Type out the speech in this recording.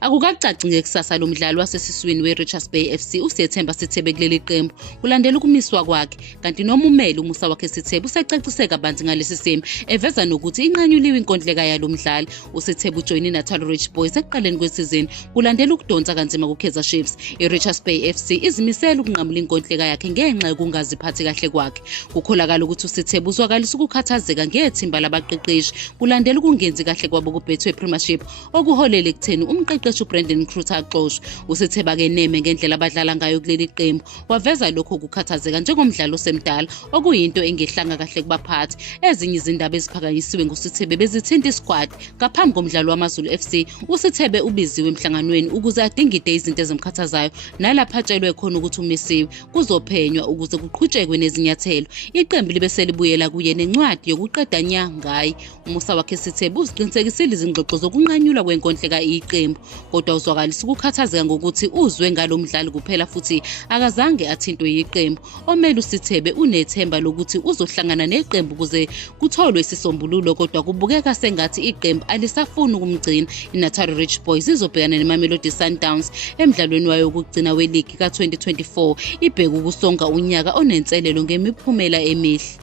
Akukacaci ngekusasa lomdlali wasesiswini we-Richards Bay FC uSethemba Sithebe kuleli qembu kulandela ukumiswa kwakhe, kanti noma umele umusa wakhe Sithebe usecacise kabanzi ngalesi simo, eveza nokuthi inqanyuliwe inkondleka yalo mdlali. uSithebe ujoyine iNatal Ridge Boys ekuqaleni kwesizini kulandela ukudonsa kanzima kuKaizer Chiefs. I-Richards Bay FC izimisela ukunqamula inkondleka yakhe ngenxa yokungaziphathi kahle kwakhe. Kukholakala ukuthi uSithebe uzwakalisa ukukhathazeka ngethimba labaqeqeshi kulandela ukungenzi kahle kwabo kubhethwe Premiership okuholele ekutheni umqeqeshi uBrendan Kruger axoshwe. uSithebe akeneme ngendlela abadlala ngayo kuleli qembu, waveza lokho ukukhathazeka njengomdlalo osemdala okuyinto engehlanga kahle kubaphathi. Ezinye izindaba eziphakanyisiwe nguSithebe bezithinta isquad ngaphambi komdlalo wamaZulu FC. uSithebe ubiziwe emhlanganweni ukuze adingide izinto ezimkhathazayo, nalapho atshelwe khona ukuthi umisiwe kuzophenywa ukuze kuqhutshekwe nezinyathelo. Iqembu libe selibuyela kuye nencwadi yokuqeda nya ngaye. Umusa wakhe Sithebe uziqinisekisile izingxoxo zokunqanyulwa kwenkondleka iqembu, kodwa uzwakalisa ukukhathazeka ngokuthi uzwe ngalo mdlali kuphela futhi akazange athintwe yiqembu. Omele uSithebe unethemba lokuthi uzohlangana neqembu ukuze kutholwe isisombululo, kodwa kubukeka sengathi iqembu alisafuni ukumgcina. iNatal Ridge Boys izobhekana neMamelodi Sundowns emdlalweni wayo wokugcina weligi ka-2024, ibheka ukusonga unyaka onenselelo ngemiphumela emihle.